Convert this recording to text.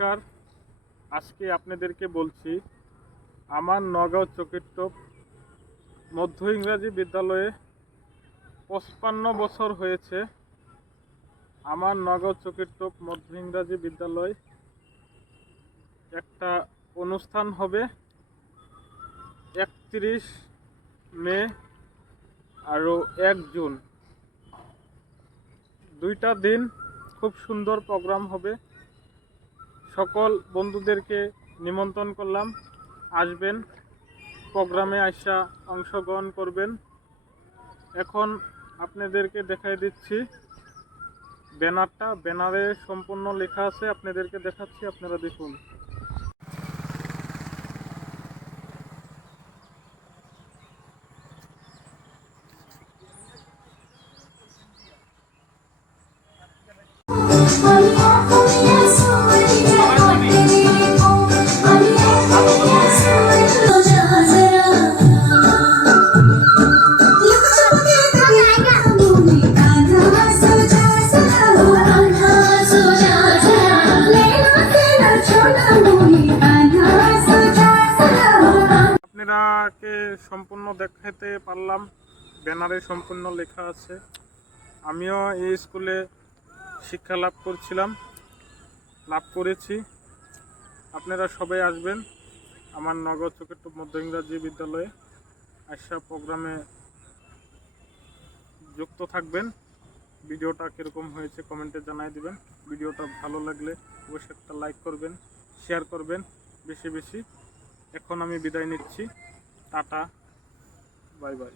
নমস্কার। আজকে আপনাদেরকে বলছি আমার নগাঁও চকিরটোপ মধ্য ইংরাজি বিদ্যালয়ে 55 বছর হয়েছে। আমার নগাঁও চকিরটোপ মধ্য ইংরাজি বিদ্যালয় একটা অনুষ্ঠান হবে 31 মে আরও 1 জুন, দুইটা দিন খুব সুন্দর প্রোগ্রাম হবে। সকল বন্ধুদেরকে নিমন্ত্রণ করলাম, আসবেন, প্রোগ্রামে আসা অংশগ্রহণ করবেন। এখন আপনাদেরকে দেখাই দিচ্ছি ব্যানারটা। ব্যানারে সম্পূর্ণ লেখা আছে, আপনাদেরকে দেখাচ্ছি, আপনারা দেখুন। আপনারাকে সম্পূর্ণ দেখাতে পারলাম, ব্যানারে সম্পূর্ণ লেখা আছে। আমিও এই স্কুলে শিক্ষা লাভ করেছি। আপনারা সবাই আসবেন আমার নগাঁও চকিরটোপ মধ্য ইংরাজি বিদ্যালয়ে, আসা প্রোগ্রামে যুক্ত থাকবেন। ভিডিওটা কীরকম হয়েছে কমেন্টে জানাই দিবেন। ভিডিওটা ভালো লাগলে অবশ্যই একটা লাইক করবেন, শেয়ার করবেন বেশি বেশি। এখন আমি বিদায় নিচ্ছি, টাটা, বাই বাই।